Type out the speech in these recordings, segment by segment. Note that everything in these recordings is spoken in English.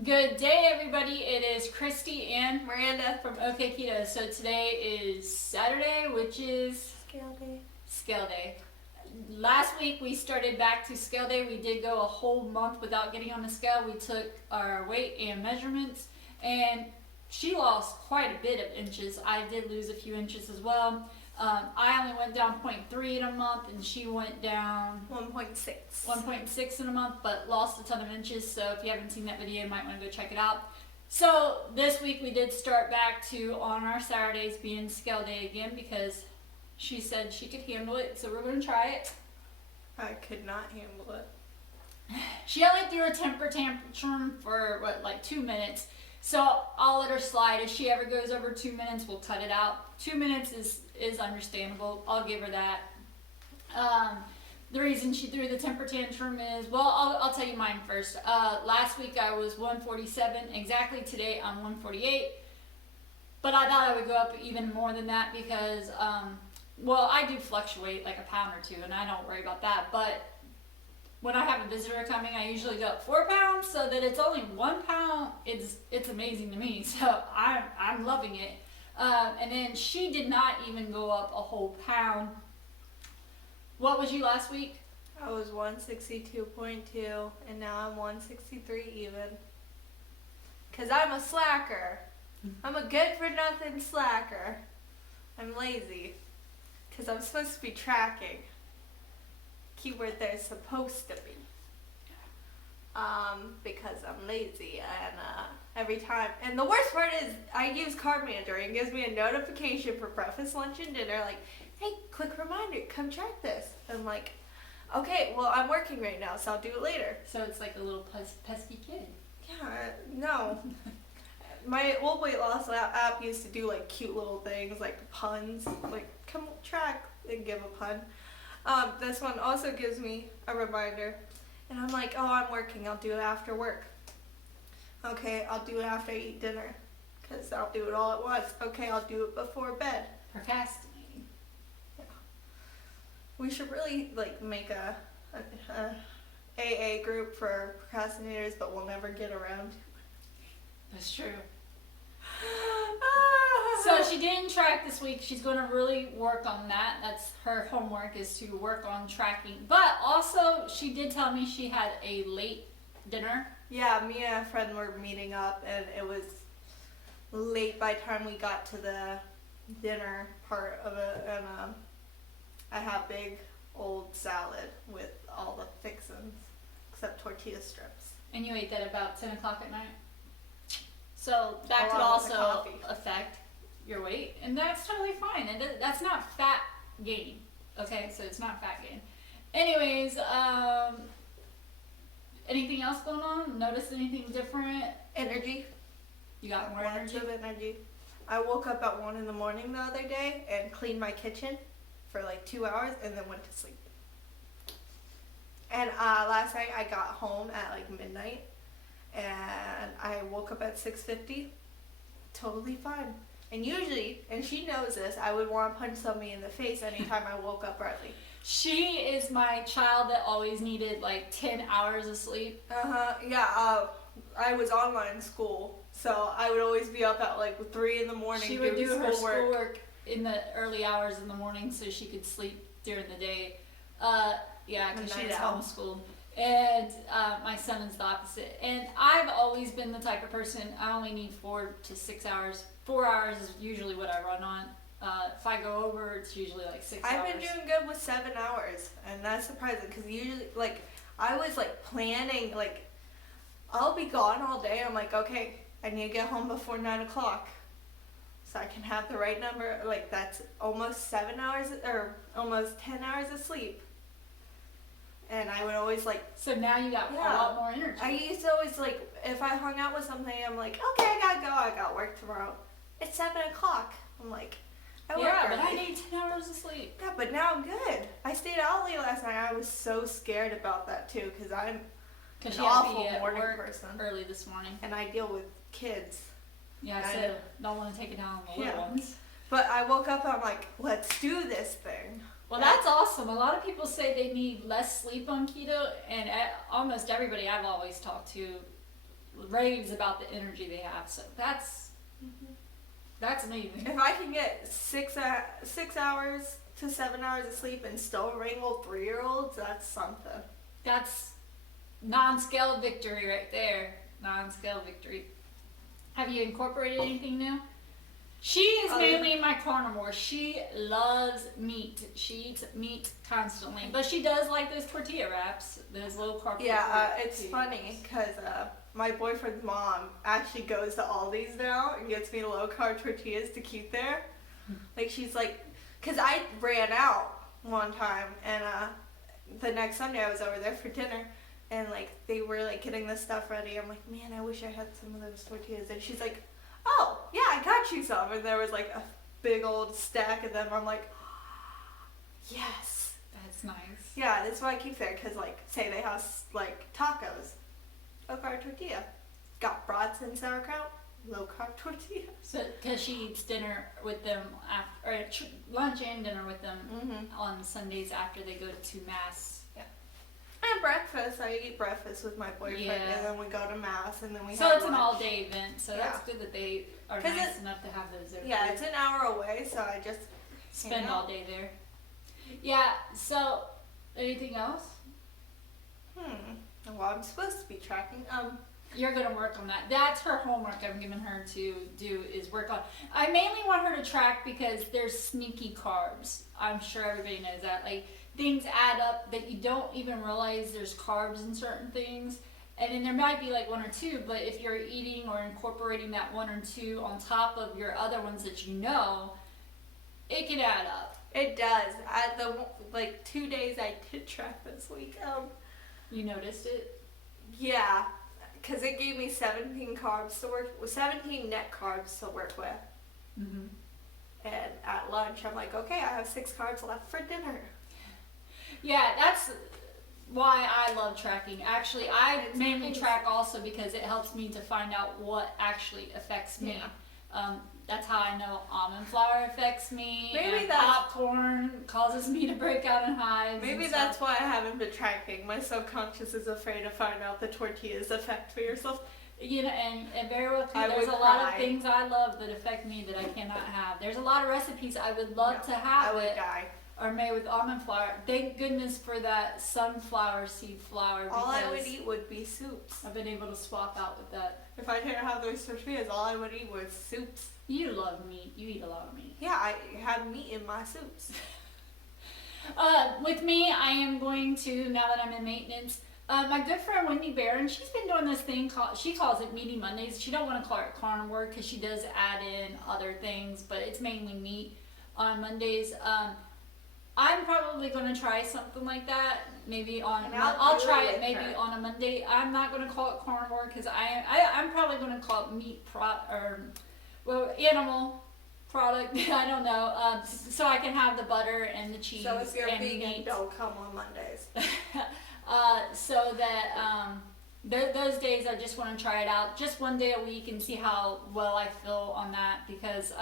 Good day, everybody. It is Kristy and Myranda from Okketoh. So today is Saturday, which is Scale Day. Scale Day. Last week we started back to Scale Day. We did go a whole month without getting on the scale. We took our weight and measurements, and she lost quite a bit of inches. I did lose a few inches as well. I only went down 0.3 in a month, and she went down 1.6. 1.6 in a month, but lost a ton of inches. So if you haven't seen that video, you might want to go check it out. So this week we did start back to on our Saturdays being scale day again because she said she could handle it. So we're going to try it. I could not handle it. She only threw a temper tantrum for like 2 minutes. So I'll let her slide. If she ever goes over 2 minutes, we'll cut it out. 2 minutes is understandable. I'll give her that. The reason she threw the temper tantrum is, well, I'll tell you mine first. Last week I was 147. Exactly today I'm 148. But I thought I would go up even more than that because, well, I do fluctuate like a pound or two, and I don't worry about that. But when I have a visitor coming, I usually go up 4 pounds, so that it's only 1 pound. It's amazing to me. So I'm loving it. And then she did not even go up a whole pound. What was you last week? I was 162.2 and now I'm 163 even. Cause I'm a slacker. I'm a good for nothing slacker. I'm lazy. Cause I'm supposed to be tracking. Keyword there, supposed to be. Because I'm lazy and every time, and the worst part is I use Card Manager and it gives me a notification for breakfast, lunch, and dinner like, hey, quick reminder, come check this. I'm like, okay, well, I'm working right now, so I'll do it later. So it's like a little pesky kid. Yeah, no. My old weight loss app used to do like cute little things like puns, like come track and give a pun. This one also gives me a reminder. And I'm like, oh, I'm working, I'll do it after work. Okay, I'll do it after I eat dinner. Because I'll do it all at once. Okay, I'll do it before bed. Procrastinating. Yeah. We should really like make a AA group for procrastinators, but we'll never get around to it. That's true. So she didn't track this week. She's going to really work on that. That's her homework, is to work on tracking. But also, she did tell me she had a late dinner. Yeah, me and a friend were meeting up, and it was late by the time we got to the dinner part of it. And I had big old salad with all the fixins, except tortilla strips. And you ate that about 10 o'clock at night. So that could also affect your weight, and that's totally fine. And that's not fat gain, okay? So it's not fat gain. Anyways, anything else going on? Notice anything different? Energy. You got more energy? Lots of energy. I woke up at 1 in the morning the other day and cleaned my kitchen for like 2 hours and then went to sleep. And last night I got home at like midnight and I woke up at 6:50. Totally fine. And usually, and she knows this, I would want to punch somebody in the face anytime I woke up early. She is my child that always needed like 10 hours of sleep. Yeah, I was online school, so I would always be up at like 3 in the morning. She would do her schoolwork in the early hours in the morning so she could sleep during the day. Yeah, because she was homeschooled. And my son is the opposite. And I've always been the type of person, I only need 4 to 6 hours. 4 hours is usually what I run on. If I go over, it's usually like 6 hours. I've been doing good with 7 hours, and that's surprising because usually, like, I was like planning, like, I'll be gone all day. I'm like, okay, I need to get home before 9 o'clock so I can have the right number. Like, that's almost 7 hours or almost 10 hours of sleep. And I would always like... So now you got a lot more energy. I used to always like, if I hung out with somebody, I'm like, okay, I gotta go. I got work tomorrow. It's 7 o'clock. I'm like, I work but early. I need 10 hours of sleep. Yeah, but now I'm good. I stayed out late last night. I was so scared about that too because I'm an awful morning person. Early this morning. And I deal with kids. Yeah, so don't want to take it down on the little ones. But I woke up and I'm like, let's do this thing. Well, that's awesome. A lot of people say they need less sleep on keto, and almost everybody I've always talked to raves about the energy they have. So that's amazing. If I can get 6 hours to 7 hours of sleep and still wrangle 3-year-olds, that's something. That's non-scale victory right there. Non-scale victory. Have you incorporated anything new? She is mainly my carnivore. She loves meat. She eats meat constantly, but she does like those tortilla wraps, those low carb. Yeah, it's funny because my boyfriend's mom actually goes to Aldi's now and gets me low carb tortillas to keep there. Like she's like, because I ran out one time and the next Sunday I was over there for dinner and like they were like getting the stuff ready. I'm like, man, I wish I had some of those tortillas. And she's like, oh yeah, I got you some. And there was like a big old stack of them. I'm like, yes. That's nice. Yeah, that's why I keep there because like say they have like tacos, low carb tortilla, got brats and sauerkraut, low carb tortilla. So, because she eats dinner with them after, or lunch and dinner with them on Sundays after they go to mass. Yeah. And breakfast, I eat breakfast with my boyfriend, Yeah. and then we go to mass, and then we. So have it's an lunch. all-day event. So that's good that they are 'Cause nice enough to have those there. Yeah, it's an hour away, so I just spend all day there. Yeah. So anything else? Well, I'm supposed to be tracking. You're gonna work on that. That's her homework I'm giving her to do is work on. I mainly want her to track because there's sneaky carbs. I'm sure everybody knows that. Like things add up that you don't even realize there's carbs in certain things. And then there might be like 1 or 2, but if you're eating or incorporating that 1 or 2 on top of your other ones that you know, it can add up. It does. The 2 days I did track this week. You noticed it? Yeah, because it gave me 17 carbs to work with, 17 net carbs to work with. Mm-hmm. And at lunch, I'm like, okay, I have 6 carbs left for dinner. Yeah, that's why I love tracking. Actually, I mainly nice. track also because it helps me to find out what actually affects me. Yeah. That's how I know almond flour affects me. Maybe and that's- popcorn causes me to break out in hives. Maybe and that's stuff. why I haven't been tracking. My subconscious is afraid to find out the tortillas affect me or something. You know, and very well too. I There's a would lot of cry. things I love that affect me that I cannot have. There's a lot of recipes I would love to have I would it die. are made with almond flour. Thank goodness for that sunflower seed flour. All I would because eat would be soups. I've been able to swap out with that. If I didn't have those tortillas, all I would eat was soups. You love meat. You eat a lot of meat. Yeah, I have meat in my soups. With me, I am going to, now that I'm in maintenance, my good friend Wendy Barron, she's been doing this thing called, she calls it Meaty Mondays. She don't want to call it carnivore because she does add in other things, but it's mainly meat on Mondays. I'm probably going to try something like that. Maybe on, And I'll do try it it with maybe her. on a Monday. I'm not going to call it carnivore because I'm probably going to call it meat animal product. I don't know. So I can have the butter and the cheese So if you're and vegan, meat. don't come on Mondays. So that those days I just want to try it out just one day a week and see how well I feel on that because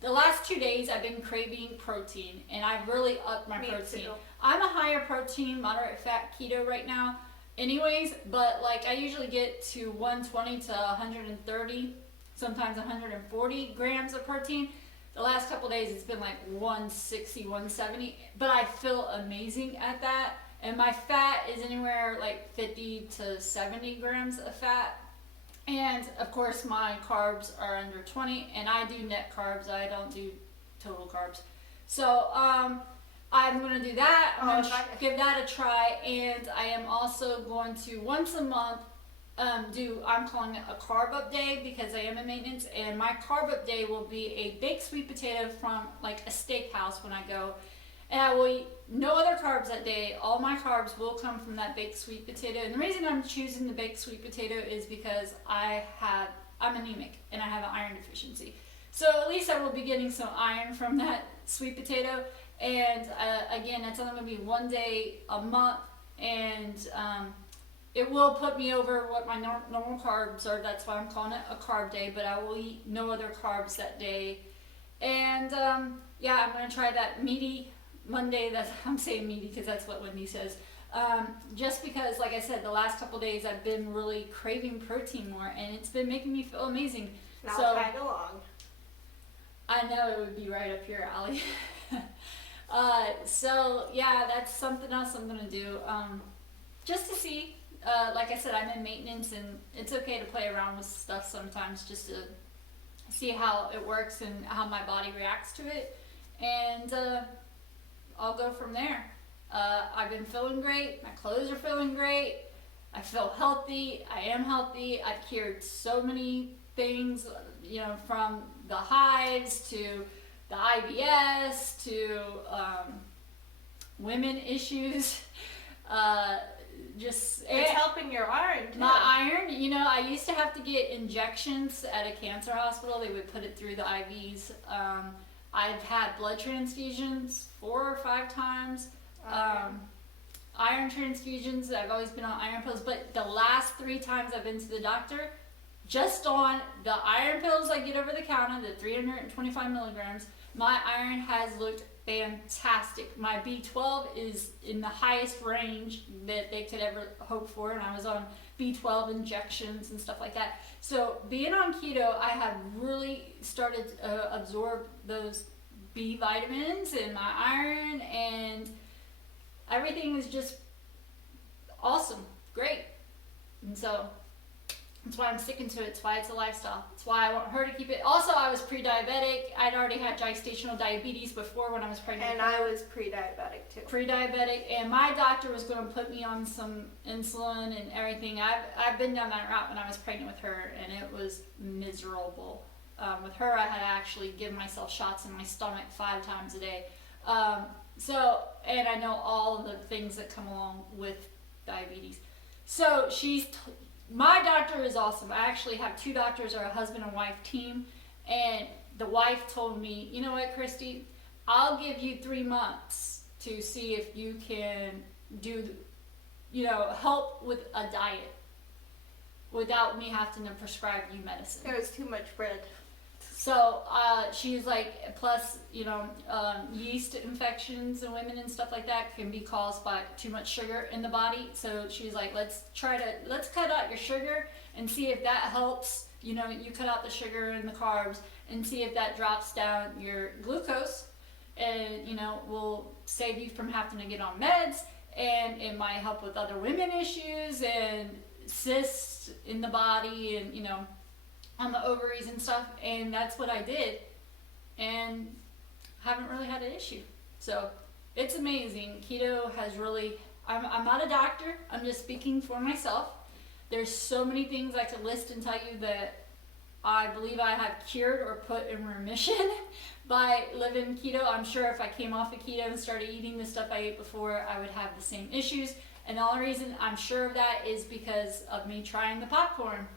the last 2 days I've been craving protein and I've really upped my Me protein. too. I'm a higher protein, moderate fat keto right now anyways, but like I usually get to 120 to 130, sometimes 140 grams of protein. The last couple days it's been like 160, 170, but I feel amazing at that. And my fat is anywhere like 50 to 70 grams of fat. And of course my carbs are under 20 and I do net carbs. I don't do total carbs. So I'm going to do that. I'm going to give that a try. And I am also going to once a month I'm calling it a carb up day because I am in maintenance. And my carb up day will be a baked sweet potato from like a steakhouse when I go. And I will eat no other carbs that day. All my carbs will come from that baked sweet potato. And the reason I'm choosing the baked sweet potato is because I'm anemic and I have an iron deficiency. So at least I will be getting some iron from that sweet potato. And again, that's only going to be one day a month. And it will put me over what my normal carbs are. That's why I'm calling it a carb day. But I will eat no other carbs that day. And yeah, I'm going to try that meaty Monday. I'm saying meaty because that's what Wendy says. just because, like I said, the last couple days I've been really craving protein more, and it's been making me feel amazing. Now So tag along. I know it would be right up your alley. So yeah, that's something else I'm gonna do. Just to see. Like I said, I'm in maintenance, and it's okay to play around with stuff sometimes, just to see how it works and how my body reacts to it, and I'll go from there. I've been feeling great. My clothes are feeling great. I feel healthy. I am healthy. I've cured so many things, you know, from the hives to the IBS to women issues. It's helping your iron too. My iron, you know, I used to have to get injections at a cancer hospital. They would put it through the IVs. I've had blood transfusions 4 or 5 times. Iron transfusions, I've always been on iron pills, but the last 3 times I've been to the doctor, just on the iron pills I get over the counter, the 325 milligrams, my iron has looked fantastic. My B12 is in the highest range that they could ever hope for, and I was on B12 injections and stuff like that. So being on keto, I have really started to absorb those B vitamins and my iron, and everything is just awesome, great. And so that's why I'm sticking to it. It's why it's a lifestyle. It's why I want her to keep it. Also, I was pre-diabetic. I'd already had gestational diabetes before when I was pregnant. And I was pre-diabetic too. Pre-diabetic, and my doctor was going to put me on some insulin and everything. I've been down that route when I was pregnant with her, and it was miserable. With her, I had to actually give myself shots in my stomach 5 times a day. And I know all of the things that come along with diabetes. So my doctor is awesome. I actually have 2 doctors, or a husband and wife team, and the wife told me, you know what, Kristy, I'll give you 3 months to see if you can do, you know, help with a diet without me having to prescribe you medicine. There was too much bread. So she's like, plus, you know, yeast infections in women and stuff like that can be caused by too much sugar in the body. So she's like, let's cut out your sugar and see if that helps. You know, you cut out the sugar and the carbs and see if that drops down your glucose, and, you know, will save you from having to get on meds, and it might help with other women issues and cysts in the body, and, you know, on the ovaries and stuff. And that's what I did, and haven't really had an issue. So it's amazing. Keto has really, I'm not a doctor, I'm just speaking for myself. There's so many things I could list and tell you that I believe I have cured or put in remission by living keto. I'm sure if I came off of keto and started eating the stuff I ate before, I would have the same issues. And the only reason I'm sure of that is because of me trying the popcorn.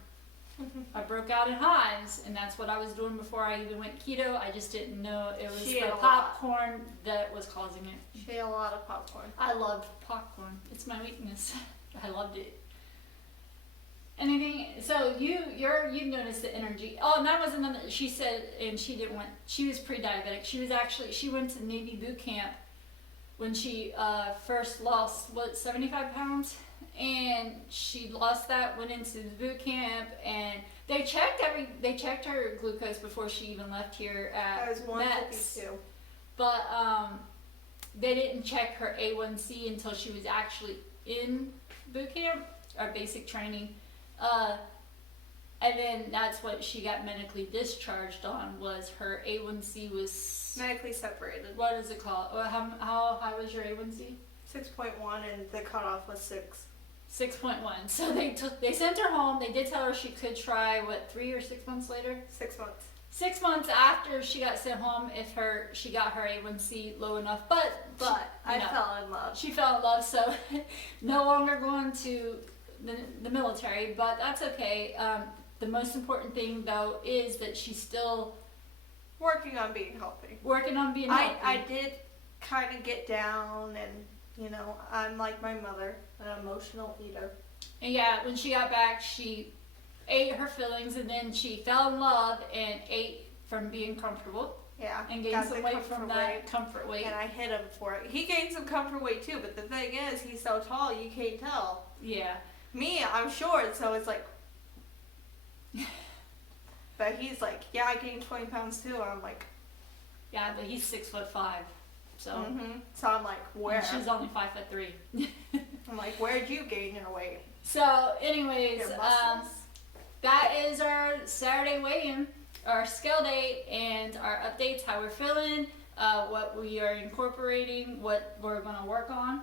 I broke out in hives, and that's what I was doing before I even went keto. I just didn't know it was the popcorn that was causing it. She ate a lot of popcorn. I loved popcorn. It's my weakness. I loved it. Anything? So you've noticed the energy. Oh, and that was another. She said, and she was pre-diabetic. She went to Navy boot camp when she first lost 75 pounds. And she lost that, went into the boot camp, and they checked her glucose before she even left here at I was 152. But they didn't check her A1C until she was actually in boot camp or basic training. And then that's what she got medically discharged on, was her A1C was medically separated. What is it called? How high was your A1C? 6.1, and the cutoff was 6. 6.1. So they sent her home. They did tell her she could try, 3 or 6 months later? 6 months. 6 months after she got sent home, if she got her A1C low enough. But I fell in love. She fell in love, so no longer going to the military, but that's okay. The most important thing, though, is that she's still working on being healthy. I did kind of get down, and, you know, I'm like my mother, an emotional eater. And yeah, when she got back, she ate her fillings, and then she fell in love and ate from being comfortable. Yeah. and gain got some the weight comfort from that weight. comfort weight. And I hit him for it. He gained some comfort weight too, but the thing is, he's so tall, you can't tell. Yeah. Me, I'm short, so it's like. But he's like, yeah, I gained 20 pounds too. And I'm like. Yeah, but he's 6'5", so. So I'm like, where? And she's only 5'3". I'm like, where'd you gain your weight? So, anyways, Your muscles? that is our Saturday weigh-in, our scale date, and our updates, how we're feeling, what we are incorporating, what we're going to work on.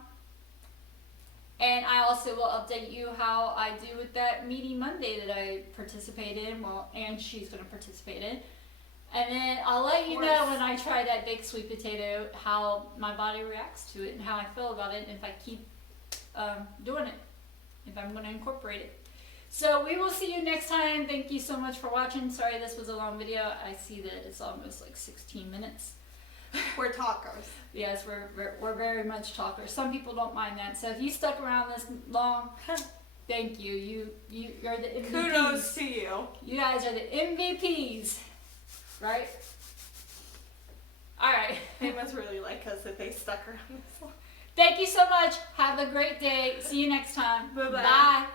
And I also will update you how I do with that meeting Monday that I participated in, and she's going to participate in. And then I'll let you know when I try that baked sweet potato, how my body reacts to it and how I feel about it, and if I keep doing it, if I'm going to incorporate it. So we will see you next time. Thank you so much for watching. Sorry this was a long video. I see that it's almost like 16 minutes. We're talkers. Yes, we're very much talkers. Some people don't mind that. So if you stuck around this long, thank you. You're the MVPs. Kudos to you. You guys are the MVPs, right? All right. They must really like us if they stuck around this long. Thank you so much. Have a great day. See you next time. Bye-bye. Bye.